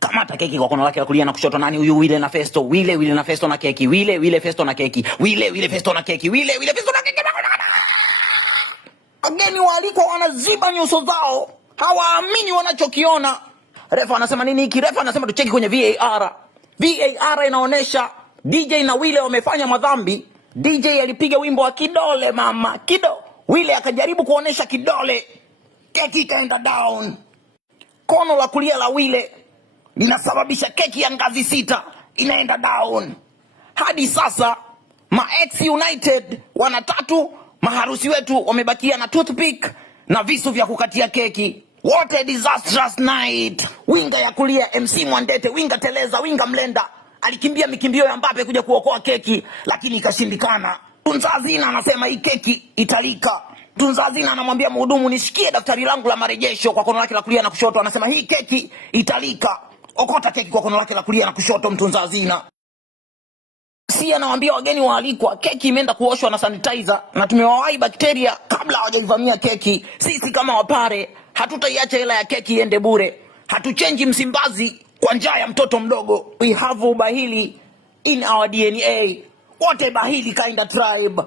Kamata keki kwa kono lake la kulia na kushoto. Nani huyu? Wile na Festo. Wile na Festo na keki. Wile Festo na keki. Wile Festo na keki. Wile Festo na keki. Wageni waalikwa wanaziba nyuso zao, hawaamini wanachokiona. Refa anasema nini hiki? Refa anasema tucheki kwenye VAR. VAR inaonesha DJ na Wile wamefanya madhambi. DJ alipiga wimbo wa kidole mama, Wile akajaribu kuonesha kidole. Keki ikaenda down. Kono la kulia la Wile linasababisha keki ya ngazi 6 inaenda down. Hadi sasa Ex United wana 3, maharusi wetu wamebakia na toothpick na visu vya kukatia keki. What a disastrous night. Winga ya kulia MC Mwandete, winga teleza, winga mlenda alikimbia mikimbio ya Mbappe kuja kuokoa keki, lakini ikashindikana. Tunzazina anasema hii keki italika. Tunzazina anamwambia mhudumu, nishikie daftari langu la marejesho kwa kono lake la kulia na kushoto. Anasema hii keki italika. Okota keki kwa kono lake la kulia na kushoto Mtunzazina. Si anawaambia wageni waalikwa keki imeenda kuoshwa na sanitizer na tumewawahi bakteria kabla hawajaivamia keki. Sisi kama Wapare hatutaiacha hela ya keki iende bure. Hatuchenji Msimbazi kwa njaa ya mtoto mdogo. We have ubahili in our DNA. What a bahili kind of tribe.